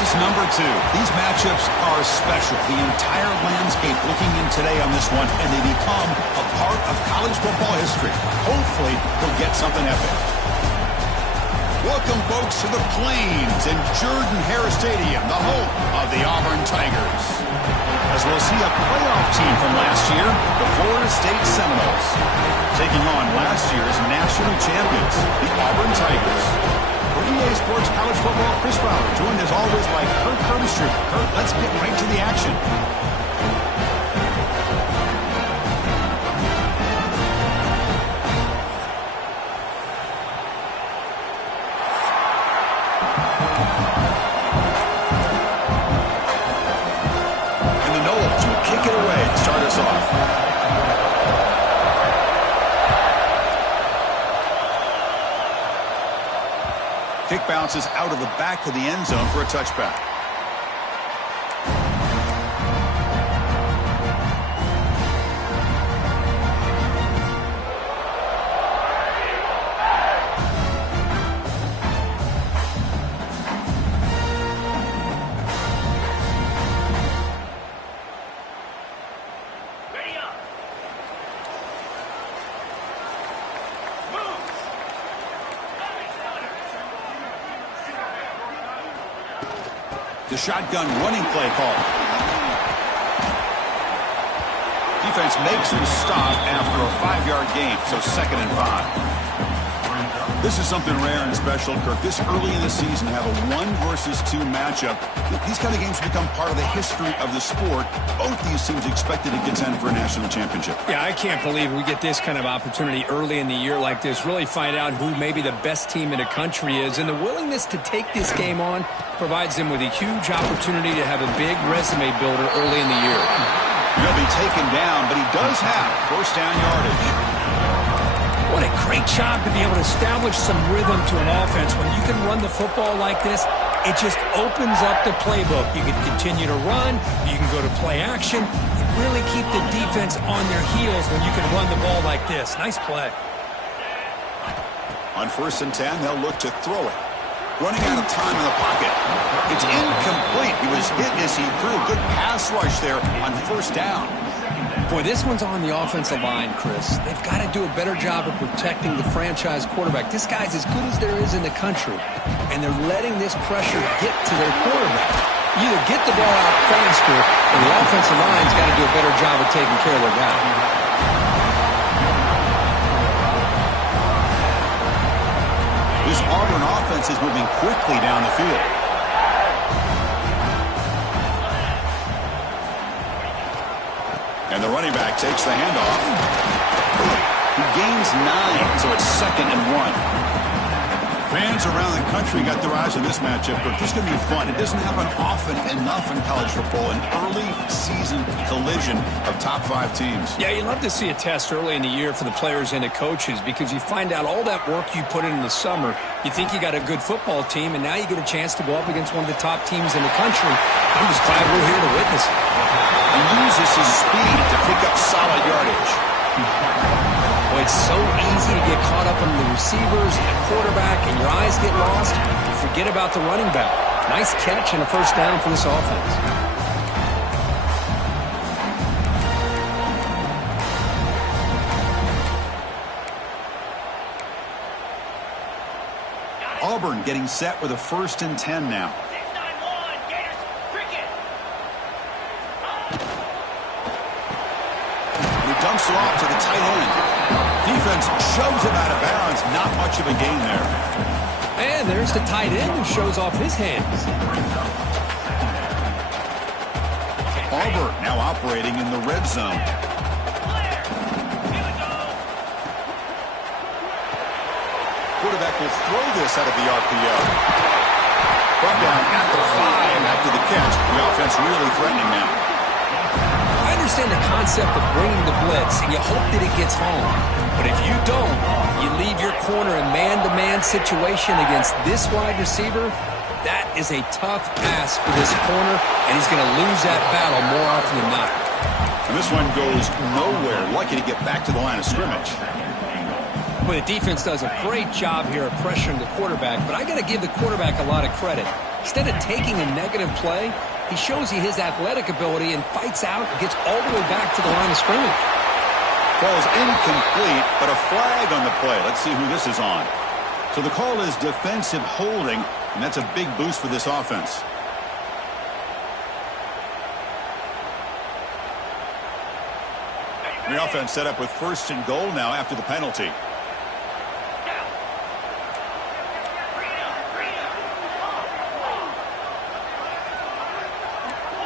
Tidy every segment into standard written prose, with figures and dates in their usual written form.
versus number 2. These matchups are special. The entire landscape looking in today on this one, and they become a part of college football history. Hopefully, they'll get something epic. Welcome, folks, to the Plains in Jordan-Hare Stadium, the home of the Auburn Tigers. As we'll see a playoff team from last year, the Florida State Seminoles, taking on last year's national champions, the Auburn Tigers. For EA Sports College Football, Chris Fowler, joined as always by Kurt Kirkstrom. Kurt, let's get right to the action. And the Noles will kick it away to start us off. Kick bounces out of the back of the end zone for a touchback. The shotgun running play call. Defense makes the stop after a 5-yard gain, so 2nd and 5. This is something rare and special, Kirk. This early in the season, have a 1 versus 2 matchup. These kind of games become part of the history of the sport. Both these teams expected to contend for a national championship. Yeah, I can't believe we get this kind of opportunity early in the year like this. Really find out who maybe the best team in the country is. And the willingness to take this game on provides them with a huge opportunity to have a big resume builder early in the year. He'll be taken down, but he does have first down yardage. What a great job to be able to establish some rhythm to an offense. When you can run the football like this, it just opens up the playbook. You can continue to run. You can go to play action. You really keep the defense on their heels when you can run the ball like this. Nice play. On 1st and 10, they'll look to throw it. Running out of time in the pocket. It's incomplete. He was hit as he threw. Good pass rush there on 1st down. Boy, this one's on the offensive line, Chris. They've got to do a better job of protecting the franchise quarterback. This guy's as good as there is in the country, and they're letting this pressure get to their quarterback. You either get the ball out faster, or the offensive line's got to do a better job of taking care of their guy. This Auburn offense is moving quickly down the field. And the running back takes the handoff. He gains 9, so it's 2nd and 1. Fans around the country got their eyes on this matchup, but this is going to be fun. It doesn't happen often enough in college football, an early season collision of top 5 teams. Yeah, you love to see a test early in the year for the players and the coaches because you find out all that work you put in the summer. You think you got a good football team, and now you get a chance to go up against one of the top teams in the country. I'm just glad we're here to witness it. He uses his speed to pick up solid yardage. Well, it's so easy to get caught up on the receivers and the quarterback, and your eyes get lost. You forget about the running back. Nice catch and a 1st down for this offense. Auburn getting set with a 1st and 10 now. Dumps it off to the tight end. Defense shoves him out of bounds. Not much of a gain there. And there's the tight end who shows off his hands. Auburn now operating in the red zone. Quarterback will throw this out of the RPO. Brought down at the 5 after the catch. The offense really threatening now. I understand the concept of bringing the blitz, and you hope that it gets home. But if you don't, you leave your corner in man-to-man situation against this wide receiver. That is a tough ask for this corner, and he's going to lose that battle more often than not. And this one goes nowhere. Lucky to get back to the line of scrimmage. Well, the defense does a great job here of pressuring the quarterback, but I got to give the quarterback a lot of credit. Instead of taking a negative play, he shows you his athletic ability and fights out and gets all the way back to the line of scrimmage. Ball's incomplete, but a flag on the play. Let's see who this is on. So the call is defensive holding, and that's a big boost for this offense. The offense set up with 1st and goal now after the penalty.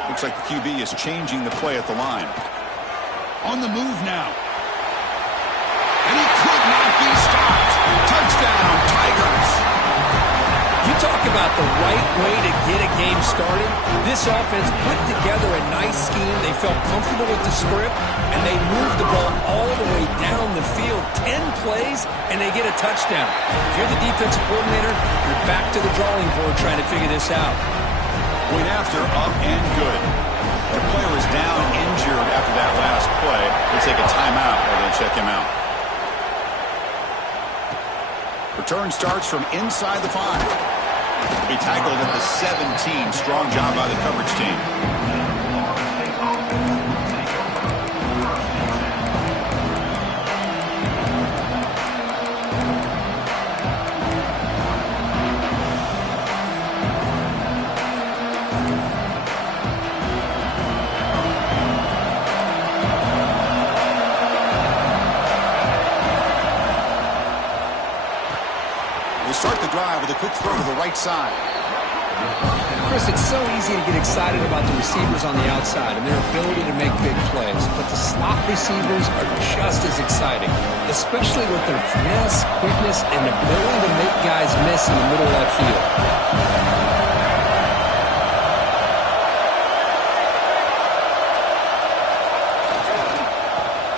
Looks like the QB is changing the play at the line. On the move now. And he could not be stopped. Touchdown, Tigers. You talk about the right way to get a game started. This offense put together a nice scheme. They felt comfortable with the script, and they moved the ball all the way down the field. 10 plays, and they get a touchdown. If you're the defensive coordinator, you're back to the drawing board trying to figure this out. Point after, up and good. The player is down injured after that last play. They'll take a timeout while they check him out. Return starts from inside the 5. He tackled at the 17. Strong job by the coverage team. Start the drive with a quick throw to the right side. Chris, it's so easy to get excited about the receivers on the outside and their ability to make big plays, but the slot receivers are just as exciting, especially with their finesse, quickness, and ability to make guys miss in the middle of that field.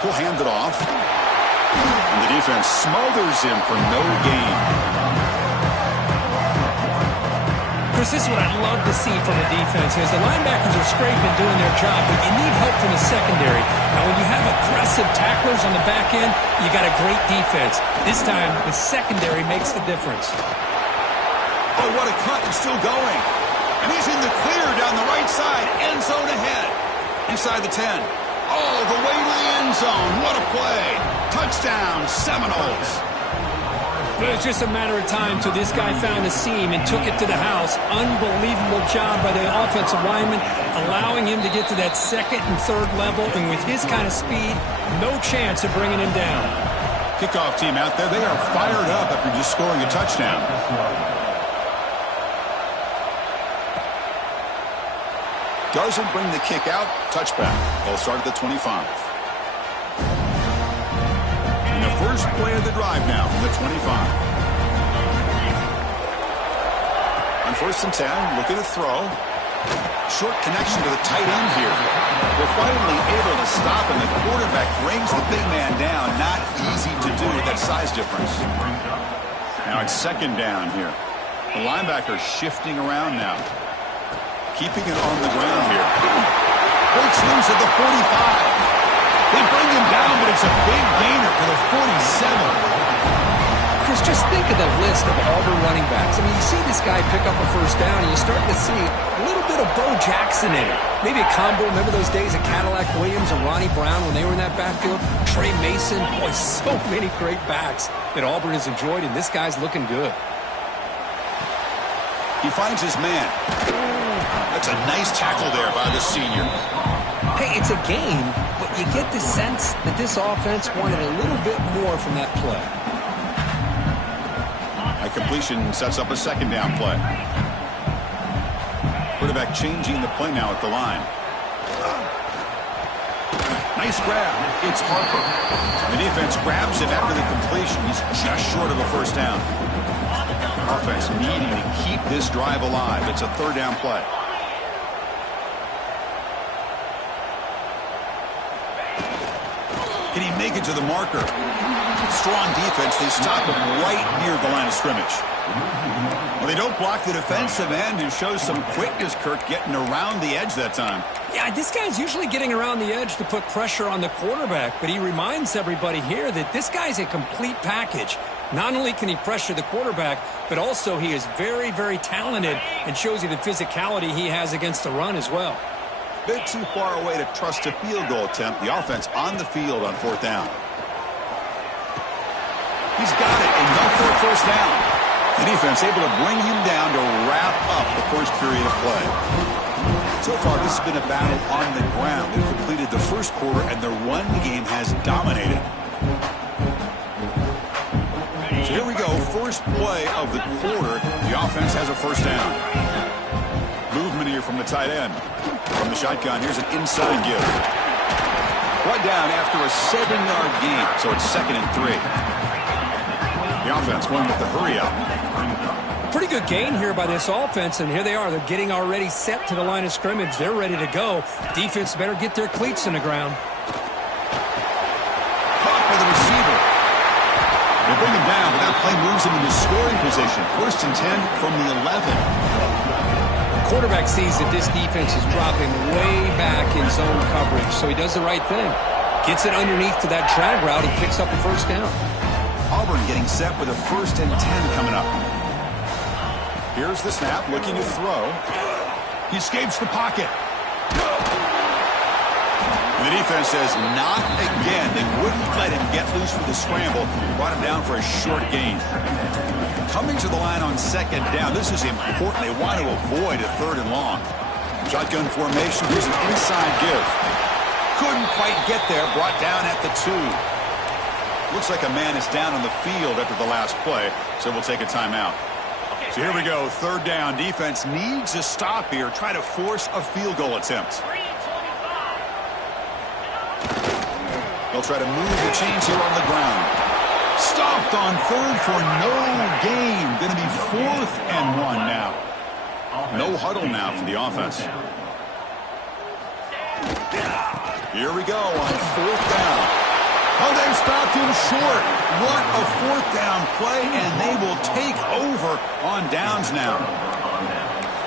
He'll hand it off, and the defense smothers him for no gain. Chris, this is what I'd love to see from the defense. As the linebackers are scraping, doing their job, but you need help from the secondary. Now, when you have aggressive tacklers on the back end, you got a great defense. This time, the secondary makes the difference. Oh, what a cut. It's still going. And he's in the clear down the right side. End zone ahead. Inside the 10. All the way to the end zone. What a play. Touchdown, Seminoles. It was just a matter of time till this guy found a seam and took it to the house. Unbelievable job by the offensive lineman, allowing him to get to that 2nd and 3rd level. And with his kind of speed, no chance of bringing him down. Kickoff team out there, they are fired up after just scoring a touchdown. Doesn't bring the kick out. Touchback. They'll start at the 25. First play of the drive now from the 25. On 1st and 10, looking to throw. Short connection to the tight end here. They're finally able to stop, and the quarterback brings the big man down. Not easy to do with that size difference. Now it's 2nd down here. The linebacker shifting around now. Keeping it on the ground here. Breaks loose at the 45. They bring him down, but it's a big gainer for the 47. Chris, just think of the list of Auburn running backs. I mean, you see this guy pick up a 1st down, and you're starting to see a little bit of Bo Jackson in it. Maybe a combo. Remember those days of Cadillac Williams and Ronnie Brown when they were in that backfield? Trey Mason. Boy, so many great backs that Auburn has enjoyed, and this guy's looking good. He finds his man. That's a nice tackle there by the senior. Hey, it's a game, but you get the sense that this offense wanted a little bit more from that play. A completion sets up a 2nd down play. Quarterback changing the play now at the line. Nice grab. It's Harper. The defense grabs him after the completion. He's just short of a 1st down. Offense needing to keep this drive alive. It's a 3rd down play. Can he make it to the marker? Strong defense. They stop him right near the line of scrimmage. Well, they don't block the defensive end, who shows some quickness, Kirk, getting around the edge that time. Yeah, this guy's usually getting around the edge to put pressure on the quarterback, but he reminds everybody here that this guy's a complete package. Not only can he pressure the quarterback, but also he is very, very talented and shows you the physicality he has against the run as well. Bit too far away to trust a field goal attempt. The offense on the field on 4th down. He's got it, enough for a first down. The defense able to bring him down to wrap up the first period of play. So far, this has been a battle on the ground. They've completed the first quarter, and the run game has dominated. So here we go, first play of the quarter. The offense has a first down. Movement here from the tight end. From the shotgun, here's an inside give. Right down after a 7-yard gain, so it's 2nd and 3. The offense going with the hurry up. Pretty good gain here by this offense, and here they are. They're getting already set to the line of scrimmage. They're ready to go. Defense better get their cleats in the ground. Caught by the receiver. They bring him down, but that play moves him into scoring position. 1st and 10 from the 11. The quarterback sees that this defense is dropping way back in zone coverage, so he does the right thing. Gets it underneath to that drag route and picks up a first down. Auburn getting set with a 1st and 10 coming up. Here's the snap, looking to throw. He escapes the pocket. The defense says not again. They wouldn't let him get loose for the scramble. Brought him down for a short gain. Coming to the line on 2nd down. This is important. They want to avoid a 3rd and long. Shotgun formation. Here's an inside give. Couldn't quite get there. Brought down at the 2. Looks like a man is down on the field after the last play, so we'll take a timeout. So here we go, 3rd down. Defense needs a stop here. Try to force a field goal attempt. They'll try to move the chains here on the ground. Stopped on 3rd for no gain. Going to be 4th and 1 now. No huddle now for the offense. Here we go on 4th down. Oh, they've stopped him short. What a 4th down play, and they will take over on downs now.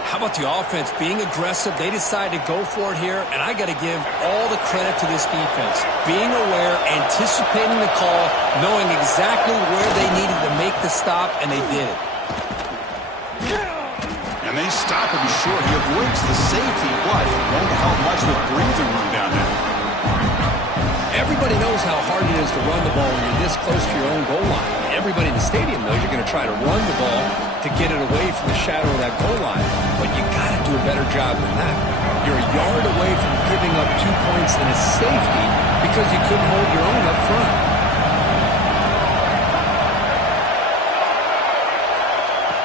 How about the offense being aggressive? They decide to go for it here, and I got to give all the credit to this defense. Being aware, anticipating the call, knowing exactly where they needed to make the stop, and they did it. And they stop him short. He avoids the safety, but it won't help much with breathing room down there. Everybody knows how hard it is to run the ball when you're this close to your own goal line. Everybody in the stadium knows you're going to try to run the ball to get it away from the shadow of that goal line. But you got to do a better job than that. You're a yard away from giving up 2 points in a safety because you couldn't hold your own up front.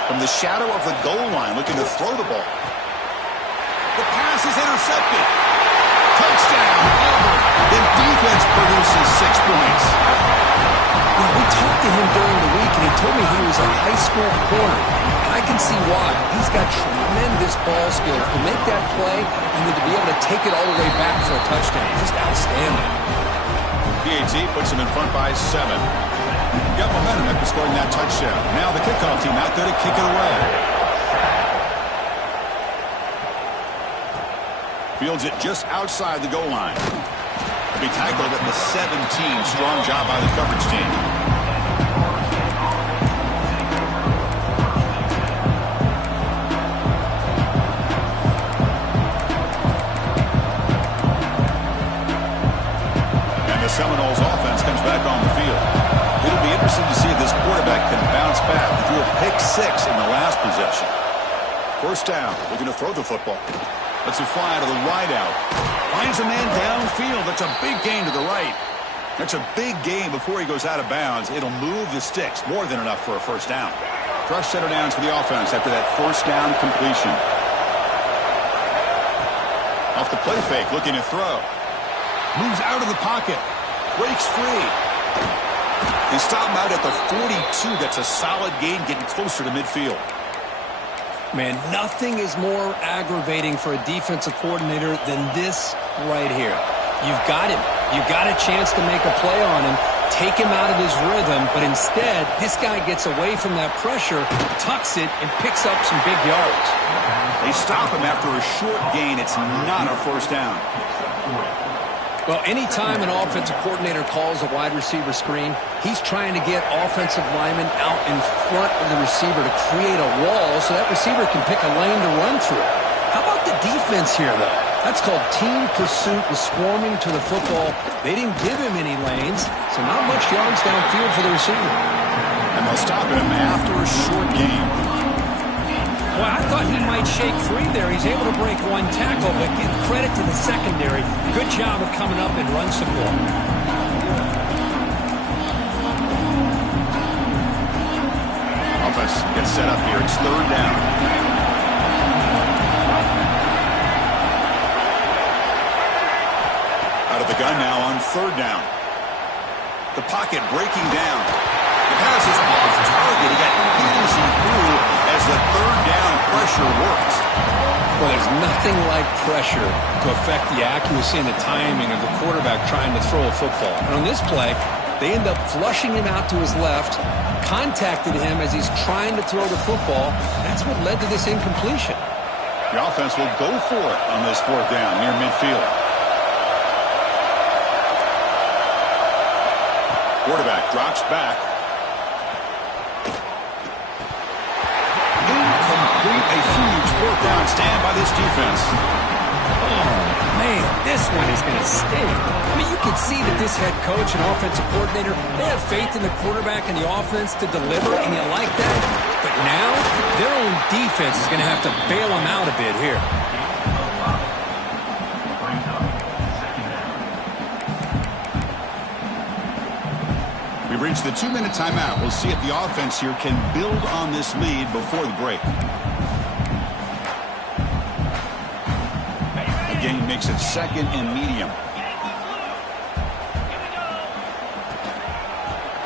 From the shadow of the goal line, looking to throw the ball. The pass is intercepted. Touchdown, Auburn. The defense produces 6 points. Well, we talked to him during the week, and he told me he was a high school corner. And I can see why. He's got tremendous ball skills to make that play and then to be able to take it all the way back for a touchdown. Just outstanding. PAT puts him in front by 7. Got momentum after scoring that touchdown. Now the kickoff team out there to kick it away. Fields it just outside the goal line. He'll be tackled at the 17. Strong job by the coverage team. And the Seminoles offense comes back on the field. It'll be interesting to see if this quarterback can bounce back. He threw a pick 6 in the last possession. 1st down. Looking to throw the football. Let's it fly to the wide out. Finds a man downfield. That's a big gain to the right. That's a big gain before he goes out of bounds. It'll move the sticks. More than enough for a 1st down. Fresh center downs for the offense after that 1st down completion. Off the play fake, looking to throw. Moves out of the pocket. Breaks free. They stop him out at the 42. That's a solid gain, getting closer to midfield. Man, nothing is more aggravating for a defensive coordinator than this right here. You've got him. You've got a chance to make a play on him, take him out of his rhythm, but instead, this guy gets away from that pressure, tucks it, and picks up some big yards. They stop him after a short gain. It's not a first down. Well, anytime an offensive coordinator calls a wide receiver screen, he's trying to get offensive linemen out in front of the receiver to create a wall so that receiver can pick a lane to run through. How about the defense here, though? That's called team pursuit and swarming to the football. They didn't give him any lanes, so not much yards downfield for the receiver. And they'll stop him after a short gain. Well, I thought he might shake free there. He's able to break one tackle, but give credit to the secondary. Good job of coming up and run support. Offense gets set up here. It's third down. Out of the gun now on third down. The pocket breaking down. The pass is off target. He got hit as he threw as the third down pressure works. Well, there's nothing like pressure to affect the accuracy and the timing of the quarterback trying to throw a football. And on this play, they end up flushing him out to his left, contacted him as he's trying to throw the football. That's what led to this incompletion. The offense will go for it on this fourth down near midfield. Quarterback drops back. Incomplete, a huge fourth down stand by this defense. Oh, man, this one is going to sting. I mean, you can see that this head coach and offensive coordinator, they have faith in the quarterback and the offense to deliver, and you like that. But now, their own defense is going to have to bail them out a bit here. We've reached the 2-minute timeout. We'll see if the offense here can build on this lead before the break. The gain makes it second and medium.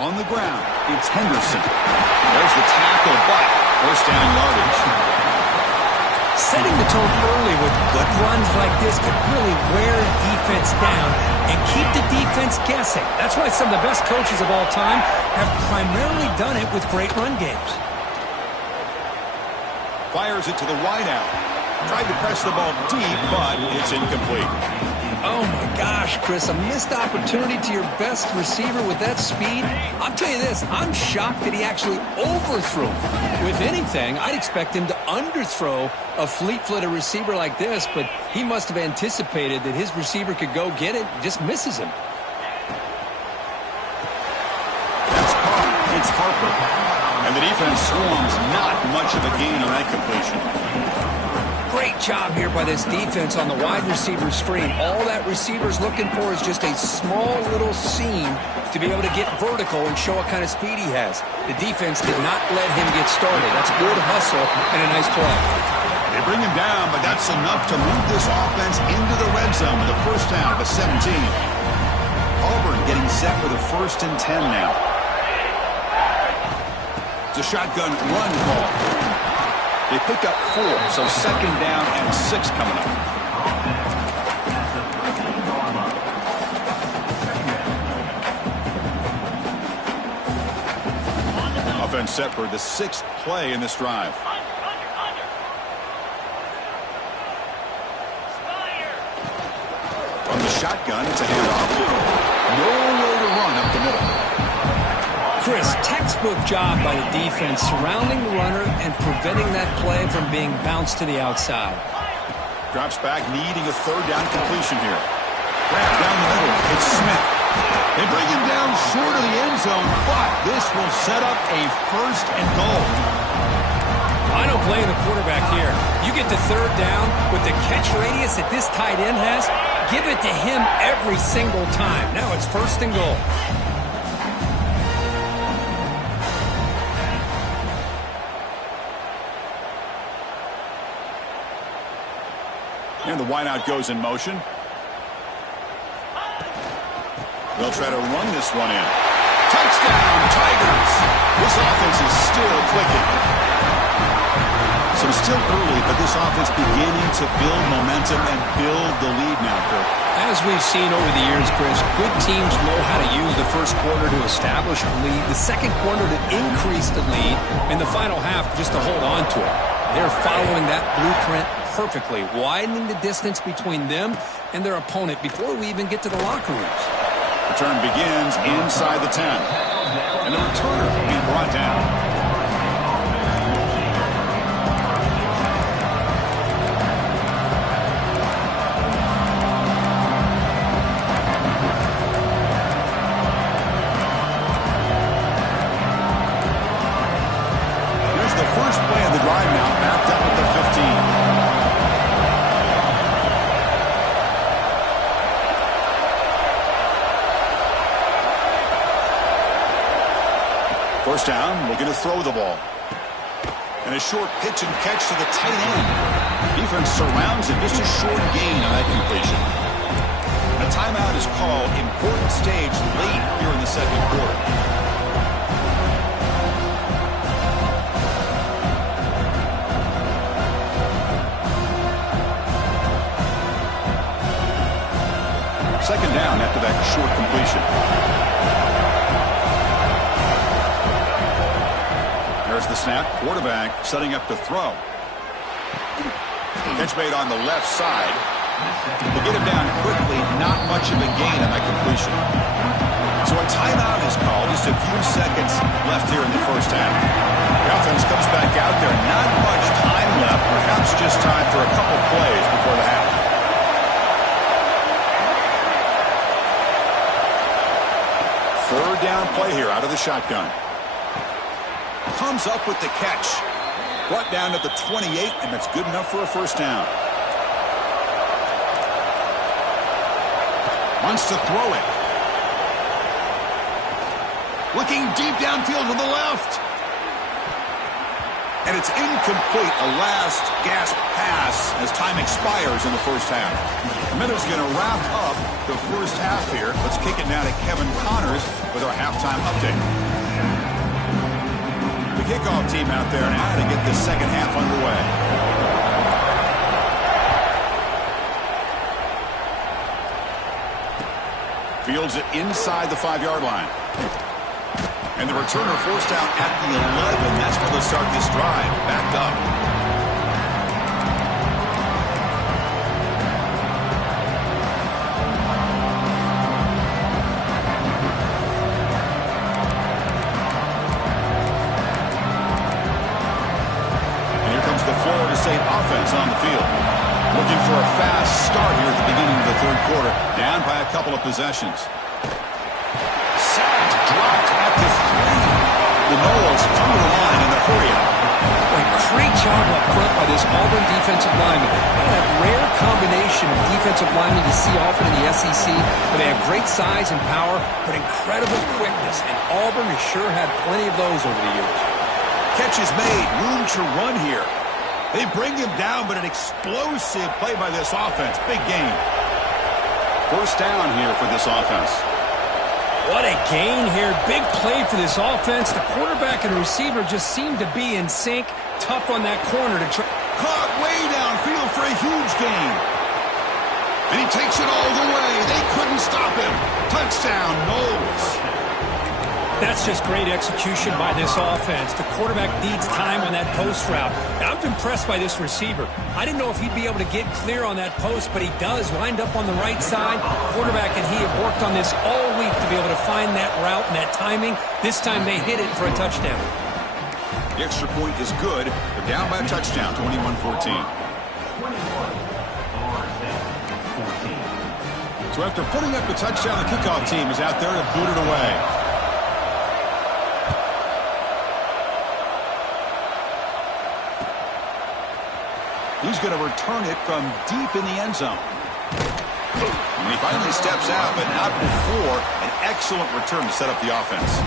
On the ground, it's Henderson. There's the tackle, but first down yardage. Setting the tone early with good runs like this can really wear a defense down and keep the defense guessing. That's why some of the best coaches of all time have primarily done it with great run games. Fires it to the wideout. Tried to press the ball deep, but it's incomplete. Oh, my gosh, Chris, a missed opportunity to your best receiver with that speed. I'll tell you this, I'm shocked that he actually overthrew him. With anything, I'd expect him to underthrow a fleet-footed receiver like this, but he must have anticipated that his receiver could go get it, just misses him. That's caught. It's Harper. And the defense swarms, not much of a gain on that completion. Great job here by this defense on the wide receiver screen. All that receiver's looking for is just a small little seam to be able to get vertical and show what kind of speed he has. The defense did not let him get started. That's good hustle and a nice play. They bring him down, but that's enough to move this offense into the red zone with a first down of 17. Auburn getting set for the 1st and 10 now. It's a shotgun run call. They pick up 4, so second down and 6 coming up. Offense set for the 6th play in this drive. From the shotgun, it's a handoff. Nowhere to run up the middle. Chris, textbook job by the defense surrounding the runner and preventing that play from being bounced to the outside. Drops back, needing a third down completion here. Wrap down the middle. It's Smith. They bring him down short of the end zone, but this will set up a 1st and goal. I don't blame the quarterback here. You get the third down with the catch radius that this tight end has, give it to him every single time. Now it's 1st and goal. And the wideout goes in motion. They'll try to run this one in. Touchdown, Tigers! This offense is still clicking. So We're still early, but this offense beginning to build momentum and build the lead now, Kirk. As we've seen over the years, Chris, good teams know how to use the first quarter to establish a lead, the second quarter to increase the lead, and the final half just to hold on to it. They're following that blueprint perfectly, widening the distance between them and their opponent before we even get to the locker rooms. Return begins inside the 10. And the returner being brought down. First play of the drive now, backed up at the 15. First down, looking to throw the ball. And a short pitch and catch to the tight end. Defense surrounds him, just a short gain on that completion. A timeout is called, important stage late here in the second quarter. Second down after that short completion. There's the snap. Quarterback setting up to throw. Catch made on the left side. To get him down quickly, not much of a gain on that completion. So a timeout is called. Just a few seconds left here in the first half. The offense comes back out there. Not much time left. Perhaps just time for a couple plays before the half. Third down play here out of the shotgun. Comes up with the catch. Brought down at the 28, and that's good enough for a first down. Wants to throw it. Looking deep downfield to the left. And it's incomplete. A last gasp pass as time expires in the first half. Minutes going to wrap up the first half here. Let's kick it now to Kevin Connors with our halftime update. The kickoff team out there now to get the second half underway. Fields it inside the 5-yard line. And the returner forced out at the 11. That's where they'll start this drive. Backed up. And here comes the Florida State offense on the field. Looking for a fast start here at the beginning of the third quarter. Down by a couple of possessions. Sacked, dropped at the 3. The Noles come to the line in the hurry up. A great job up front by this Auburn defensive lineman. That rare combination of defensive linemen you see often in the SEC, where they have great size and power, but incredible quickness. And Auburn has sure had plenty of those over the years. Catch is made. Room to run here. They bring him down, but an explosive play by this offense. Big game. First down here for this offense. What a gain here. Big play for this offense. The quarterback and receiver just seem to be in sync. Tough on that corner to try. Caught way downfield for a huge gain. And he takes it all the way. They couldn't stop him. Touchdown, Noles. That's just great execution by this offense. The quarterback needs time on that post route. Now, I'm impressed by this receiver. I didn't know if he'd be able to get clear on that post, but he does. Lined up on the right side. Quarterback and he have worked on this all week to be able to find that route and that timing. This time they hit it for a touchdown. The extra point is good. They're down by a touchdown, 21-14. So after putting up the touchdown, the kickoff team is out there to boot it away. He's going to return it from deep in the end zone. And he finally steps out, but not before an excellent return to set up the offense.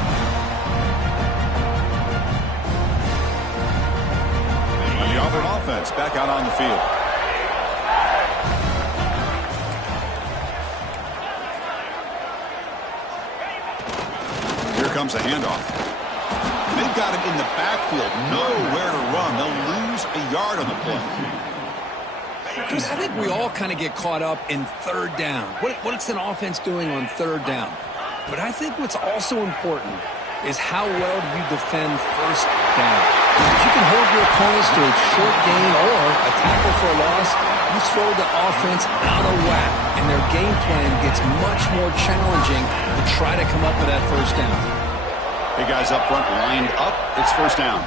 And the Auburn offense back out on the field. Here comes a handoff. they've got him in the backfield, nowhere to run. They'll lose a yard on the play. Chris, I think we all kind of get caught up in third down. What's an offense doing on third down? But I think what's also important is how well do you defend first down. If you can hold your opponents to a short gain or a tackle for a loss, you throw the offense out of whack, and their game plan gets much more challenging to try to come up with that first down. Hey, guys up front lined up. It's first down.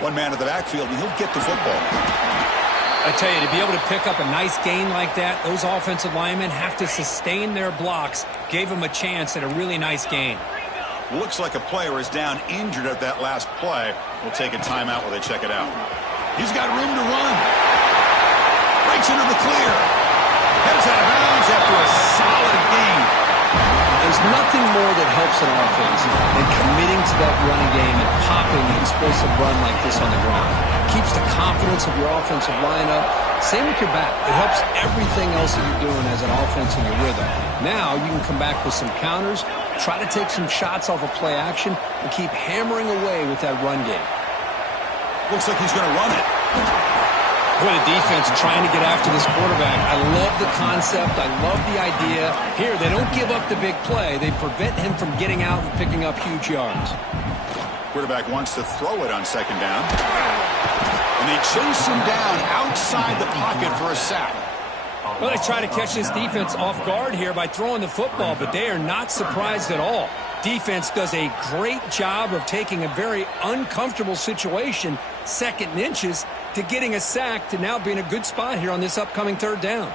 One man at the backfield, and he'll get the football. I tell you, to be able to pick up a nice gain like that, those offensive linemen have to sustain their blocks. Gave them a chance at a really nice gain. Looks like a player is down injured at that last play. We'll take a timeout while they check it out. He's got room to run. Breaks into the clear. Heads out of bounds after a solid gain. There's nothing more that helps an offense than committing to that running game and popping an explosive run like this on the ground. Keeps the confidence of your offensive lineup. Same with your back. It helps everything else that you're doing as an offense in your rhythm. Now you can come back with some counters, try to take some shots off of play action, and keep hammering away with that run game. Looks like he's going to run it. Boy, the defense trying to get after this quarterback. I love the concept. I love the idea. Here, they don't give up the big play. They prevent him from getting out and picking up huge yards. Quarterback wants to throw it on second down. And they chase him down outside the pocket for a sack. Well, they try to catch this defense off guard here by throwing the football, but they are not surprised at all. Defense does a great job of taking a very uncomfortable situation, second and inches, to getting a sack to now being a good spot here on this upcoming third down.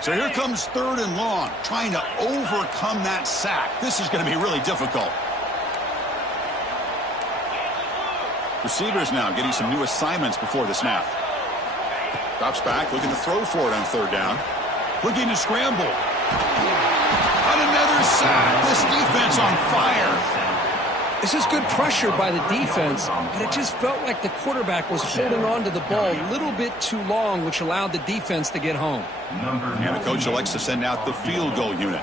So here comes third and long, trying to overcome that sack. This is going to be really difficult. Receivers now getting some new assignments before the snap. Drops back, looking to throw for it on third down. Looking to scramble. On another sack. This defense on fire. This is good pressure by the defense, but it just felt like the quarterback was holding on to the ball a little bit too long, which allowed the defense to get home. And the coach elects to send out the field goal unit.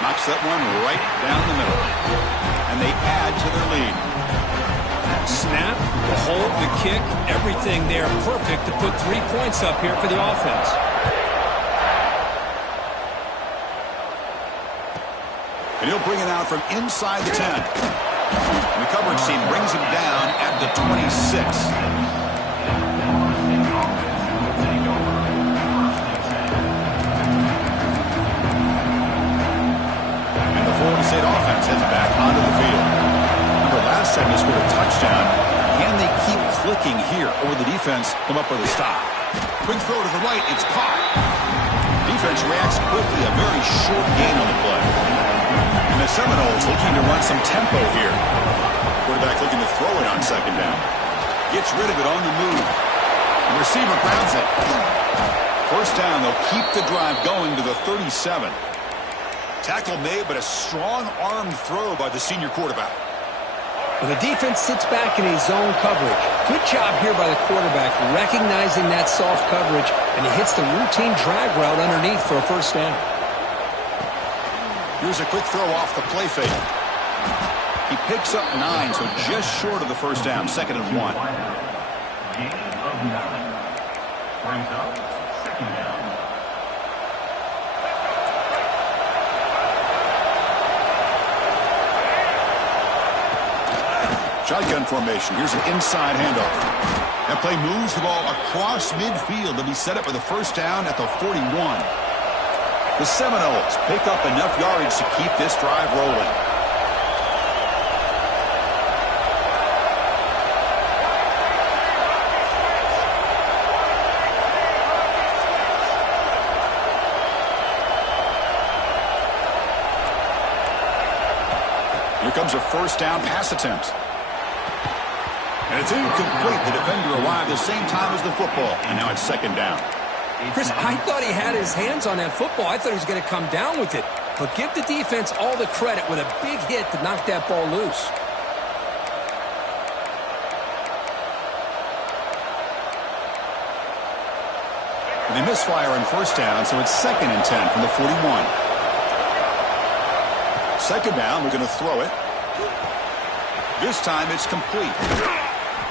Knocks that one right down the middle. And they add to their lead. Snap, the hold, the kick, everything there perfect to put 3 points up here for the offense. And he'll bring it out from inside the 10. And the coverage team brings him down at the 26. And the Florida State offense heads back onto the field. Remember, last time they scored a touchdown. Can they keep clicking here? Or will the defense come up with a stop? Quick throw to the right. It's caught. Defense reacts quickly. A very short gain on the play. And the Seminoles looking to run some tempo here. Quarterback looking to throw it on second down. Gets rid of it on the move. The receiver grabs it. First down, they'll keep the drive going to the 37. Tackle made, but a strong arm throw by the senior quarterback. Well, the defense sits back in a zone coverage. Good job here by the quarterback, recognizing that soft coverage, and he hits the routine drag route underneath for a first down. Here's a quick throw off the play fake. He picks up 9, so just short of the first down. Second and 1. Brings up second down. Shotgun formation. Here's an inside handoff. That play moves the ball across midfield to be set up for the first down at the 41. The Seminoles pick up enough yardage to keep this drive rolling. Here comes a first down pass attempt. And it's incomplete. The defender arrived the same time as the football. And now it's second down. Chris, I thought he had his hands on that football. I thought he was going to come down with it. But give the defense all the credit with a big hit to knock that ball loose. They misfire on first down, so it's 2nd and 10 from the 41. Second down, we're going to throw it. This time it's complete.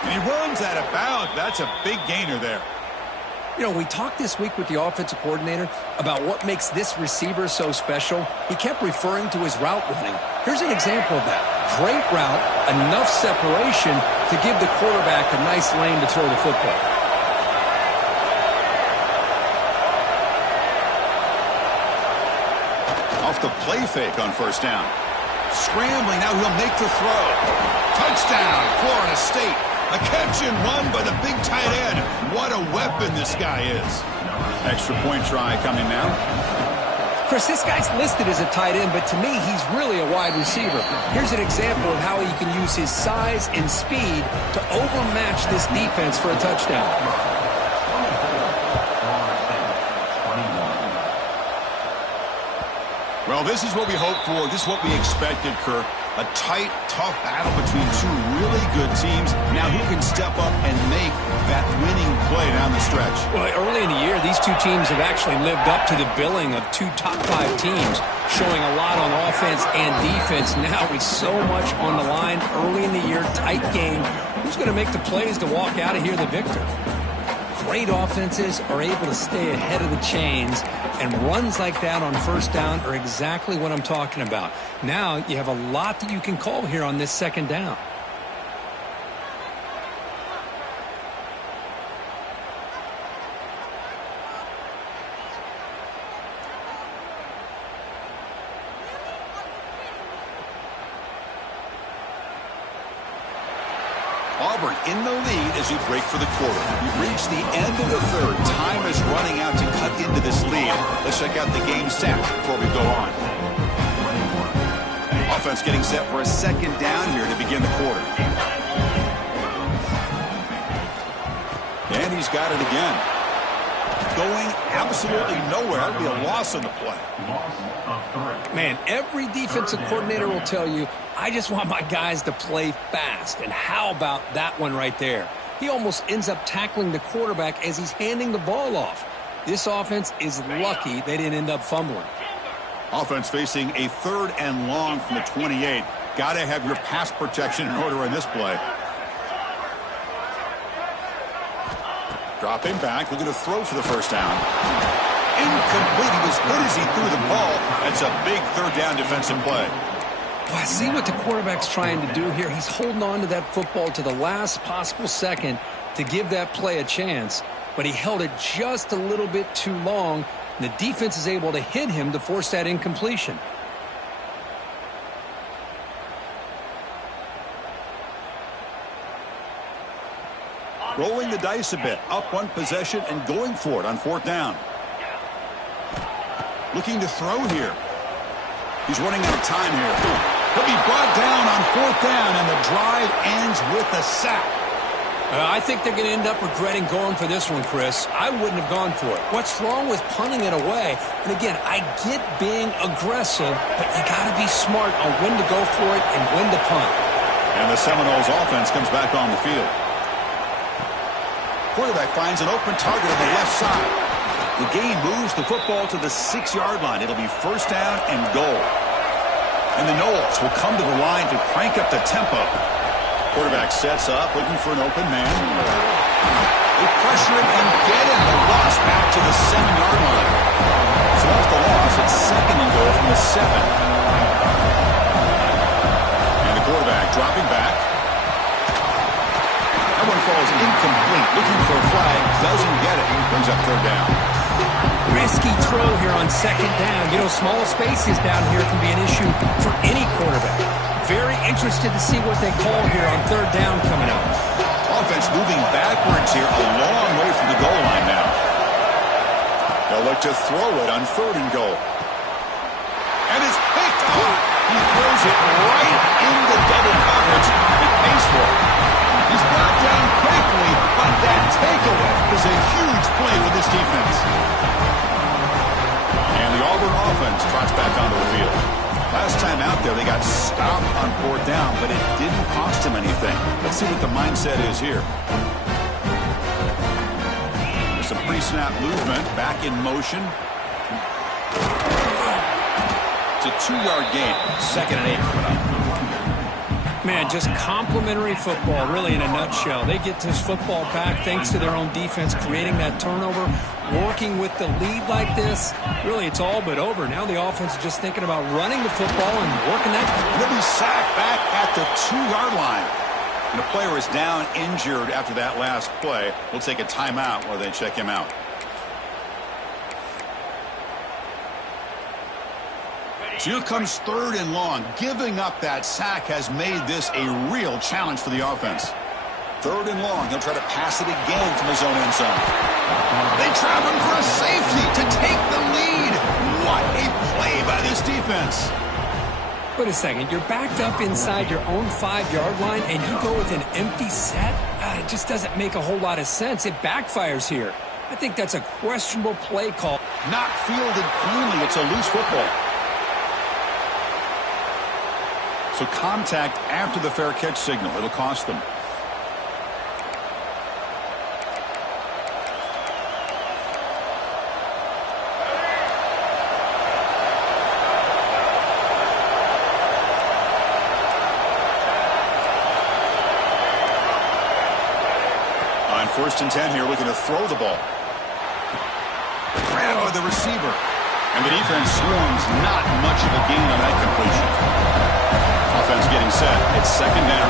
And he runs out of bounds. That's a big gainer there. You know, we talked this week with the offensive coordinator about what makes this receiver so special. He kept referring to his route running. Here's an example of that. Great route, enough separation to give the quarterback a nice lane to throw the football. Off the play fake on first down. Scrambling, now he'll make the throw. Touchdown, Florida State. A catch and run by the big tight end. What a weapon this guy is. Extra point try coming now. Chris, this guy's listed as a tight end, but to me, he's really a wide receiver. Here's an example of how he can use his size and speed to overmatch this defense for a touchdown. Well, this is what we hoped for. This is what we expected, Kirk. A tight, tough battle between two really good teams. Now who can step up and make that winning play down the stretch? Well, early in the year, these two teams have actually lived up to the billing of two top-5 teams, showing a lot on offense and defense. Now with so much on the line early in the year, tight game. Who's going to make the plays to walk out of here the victor? Great offenses are able to stay ahead of the chains, and runs like that on first down are exactly what I'm talking about. Now you have a lot that you can call here on this second down. Auburn in the lead as we break for the quarter. We've reached the end of the third. Time is running out to cut into this lead. Let's check out the game stats before we go on. Offense getting set for a second down here to begin the quarter. And he's got it again. Going absolutely nowhere. It'll be a loss on the play. Man, every defensive coordinator will tell you, I just want my guys to play fast. And how about that one right there? He almost ends up tackling the quarterback as he's handing the ball off. This offense is lucky they didn't end up fumbling. Offense facing a 3rd and long from the 28. Got to have your pass protection in order in this play. Dropping back, looking to throw for the first down. Incomplete. He was good as he threw the ball. That's a big 3rd down defensive play. Well, I see what the quarterback's trying to do here. He's holding on to that football to the last possible second to give that play a chance, but he held it just a little bit too long, and the defense is able to hit him to force that incompletion. Rolling the dice a bit, up one possession and going for it on 4th down. Looking to throw here. He's running out of time here. He'll be brought down on 4th down, and the drive ends with a sack. I think they're going to end up regretting going for this one, Chris. I wouldn't have gone for it. What's wrong with punting it away? And again, I get being aggressive, but you got to be smart on when to go for it and when to punt. And the Seminoles offense comes back on the field. Quarterback finds an open target on the left side. The game moves the football to the 6-yard line. It'll be first down and goal. And the Noles will come to the line to crank up the tempo. Quarterback sets up, looking for an open man. They pressure it and get it. The loss back to the 7-yard line. So that's the loss. It's 2nd and goal from the 7. And the quarterback dropping back. That one falls incomplete. Looking for a flag. Doesn't get it. Brings up 3rd down. Risky throw here on 2nd down. You know, small spaces down here can be an issue for any quarterback. Very interested to see what they call here on 3rd down coming up. Offense moving backwards here, a long way from the goal line now. They'll look to throw it on 3rd and goal. And it's picked off. He throws it right into double coverage. It pays for it. He's brought down quickly, but that takeaway is a huge play for this defense. And the Auburn offense trots back onto the field. Last time out there, they got stopped on 4th down, but it didn't cost him anything. Let's see what the mindset is here. There's some pretty Pre-snap movement, back in motion. It's a 2-yard gain. 2nd and 8 coming up. Man, just complimentary football, really, in a nutshell. They get this football back thanks to their own defense, creating that turnover, working with the lead like this. Really, it's all but over. Now the offense is just thinking about running the football and working that. He'll be sacked back at the 2-yard line. And the player is down injured after that last play. We'll take a timeout while they check him out. So here comes 3rd and long. Giving up that sack has made this a real challenge for the offense. 3rd and long. He'll try to pass it again from his own end zone. They trap him for a safety to take the lead. What a play by this defense. Wait a second. You're backed up inside your own 5-yard line, and you go with an empty set? It just doesn't make a whole lot of sense. It backfires here. I think that's a questionable play call. Not fielded cleanly. It's a loose football. So contact after the fair catch signal. It'll cost them. On 1st and 10 here, looking to throw the ball. Grab by the receiver. And the defense swarms. Not much of a gain on that completion. Offense getting set. It's 2nd down.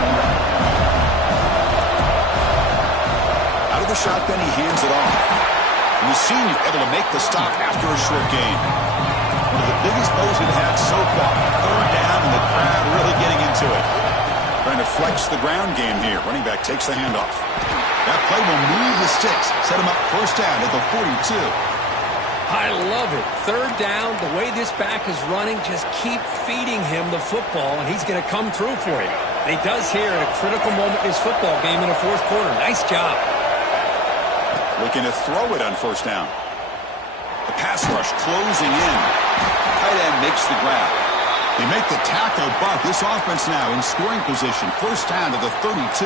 Out of the shotgun, he hands it off. And the senior able to make the stop after a short gain. One of the biggest plays we've had so far. 3rd down, and the crowd really getting into it. Trying to flex the ground game here. Running back takes the handoff. That play will move the sticks. Set him up 1st down at the 42. I love it. 3rd down, the way this back is running, just keep feeding him the football, and he's going to come through for you. And he does here at a critical moment in his football game in the 4th quarter. Nice job. Looking to throw it on 1st down. The pass rush closing in. Tight end makes the grab. They make the tackle, but this offense now in scoring position. 1st down to the 32.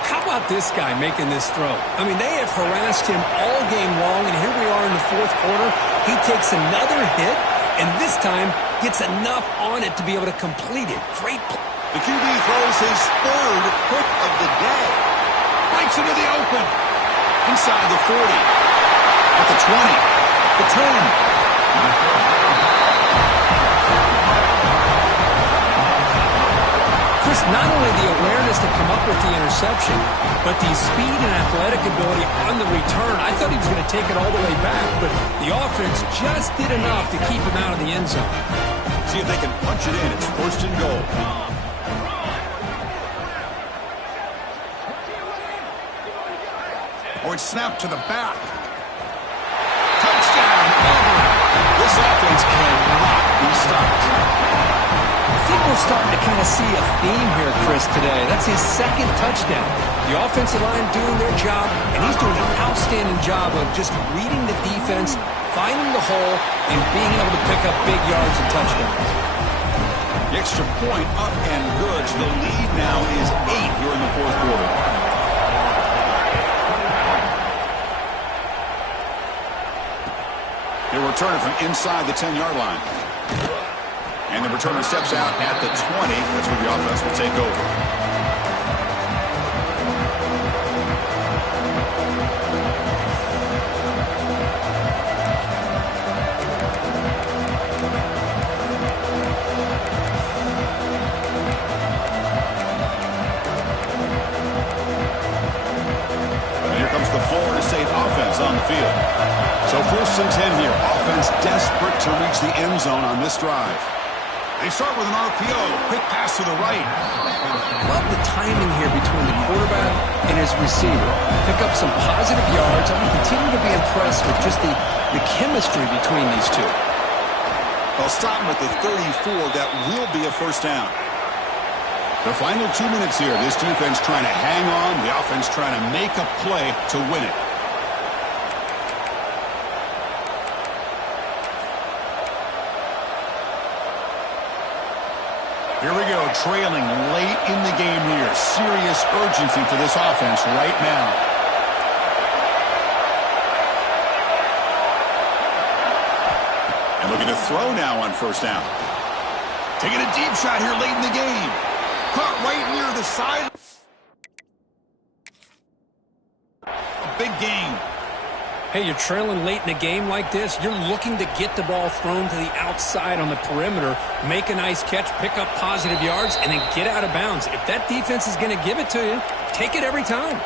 How about this guy making this throw? I mean, they have harassed him all game long, and here we are in the 4th quarter. He takes another hit, and this time gets enough on it to be able to complete it. Great play. The QB throws his 3rd hook of the day. Breaks into the open. Inside the 40. At the 20. The 10. Chris, not only the awareness to come up with the interception, but the speed and athletic ability on the return. I thought he was going to take it all the way back, but the offense just did enough to keep him out of the end zone. See if they can punch it in. It's 1st and goal. Oh, it's snapped to the back. Touchdown, Auburn. This offense cannot be stopped. I think we're starting to kind of see a theme here, Chris, today. That's his 2nd touchdown. The offensive line doing their job, and he's doing an outstanding job of just reading the defense, finding the hole, and being able to pick up big yards and touchdowns. The extra point up and good. The lead now is 8 here in the 4th quarter. He'll return it from inside the 10-yard line. And the returner steps out at the 20. That's where the offense will take over. And here comes the Florida State offense on the field. So 1st and 10 here. Offense desperate to reach the end zone on this drive. They start with an RPO. Quick pass to the right. Love the timing here between the quarterback and his receiver. Pick up some positive yards. I'm going to continue to be impressed with just the chemistry between these two. They'll stop him at the 34. That will be a 1st down. The final 2 minutes here. This defense trying to hang on. The offense trying to make a play to win it. Here we go, trailing late in the game here. Serious urgency for this offense right now. to throw now on first down. Taking a deep shot here late in the game. Caught right near the side. A big gain. Hey, you're trailing late in a game like this. You're looking to get the ball thrown to the outside on the perimeter, make a nice catch, pick up positive yards, and then get out of bounds. If that defense is going to give it to you, take it every time.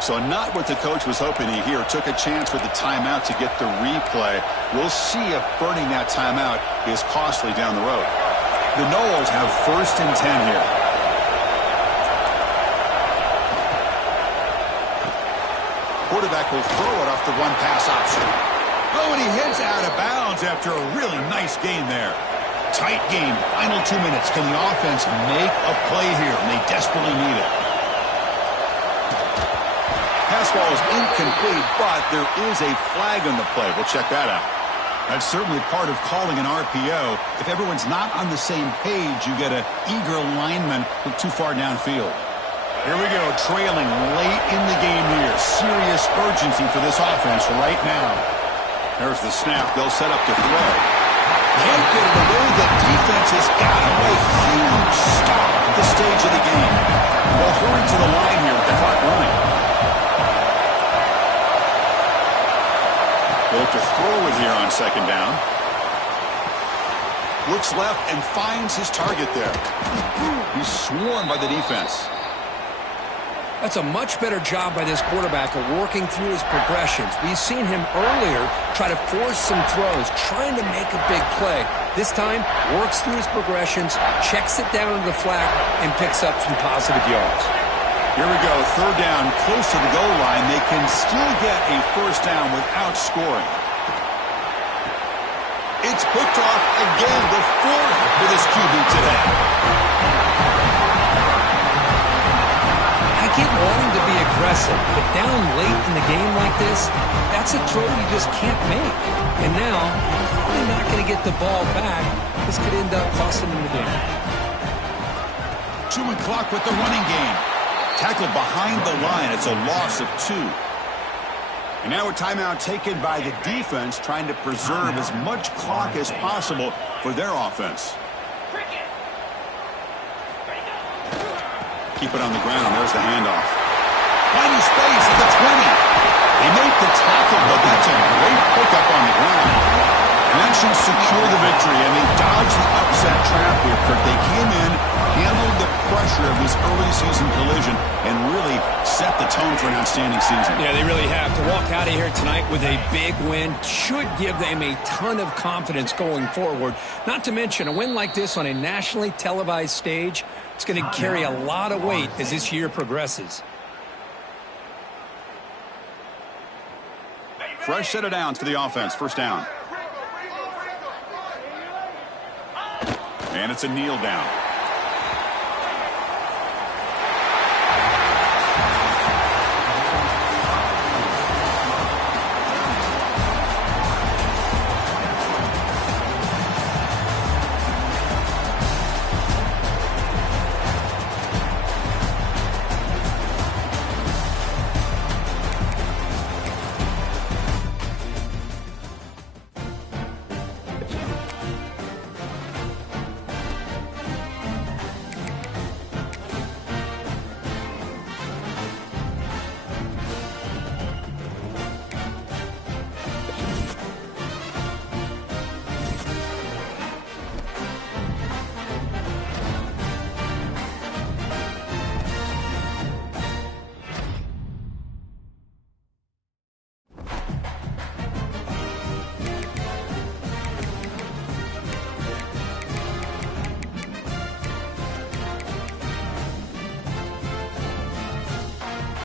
So not what the coach was hoping to hear. Took a chance with the timeout to get the replay. We'll see if burning that timeout is costly down the road. The Noles have 1st and 10 here. Quarterback will throw it off the one-pass option. Oh, and he heads out of bounds after a really nice gain there. Tight game. Final 2 minutes. Can the offense make a play here? And they desperately need it. Pass ball is incomplete, but there is a flag on the play. We'll check that out. That's certainly part of calling an RPO. If everyone's not on the same page, you get an eager lineman look too far downfield. Here we go, trailing late in the game here. Serious urgency for this offense right now. There's the snap. They'll set up to throw. Can't get it away. The defense has got away. Huge stop at this stage of the game. They'll hurry to the line here with the clock running. They'll look to throw it here on 2nd down. Looks left and finds his target there. He's swarmed by the defense. That's a much better job by this quarterback of working through his progressions. We've seen him earlier try to force some throws, trying to make a big play. This time, works through his progressions, checks it down to the flat, and picks up some positive yards. Here we go, 3rd down, close to the goal line. They can still get a 1st down without scoring. It's picked off again, the 4th for this QB today. I get wanting to be aggressive, but down late in the game like this, that's a throw you just can't make. And now, you're probably not going to get the ball back. This could end up costing them the game. 2 clock with the running game. Tackled behind the line. It's a loss of 2. And now a timeout taken by the defense, trying to preserve as much clock as possible for their offense. Keep it on the ground. There's the handoff. Finding space at the 20. They make the tackle, but that's a great pickup on the ground. And that should secure the victory. And they dodged the upset trap here, Kurt. They came in, handled the pressure of this early season collision, and really set the tone for an outstanding season. Yeah, they really have. To walk out of here tonight with a big win should give them a ton of confidence going forward. Not to mention, a win like this on a nationally televised stage, it's going to carry a lot of weight as this year progresses. Fresh set of downs for the offense. 1st down. And it's a kneel down.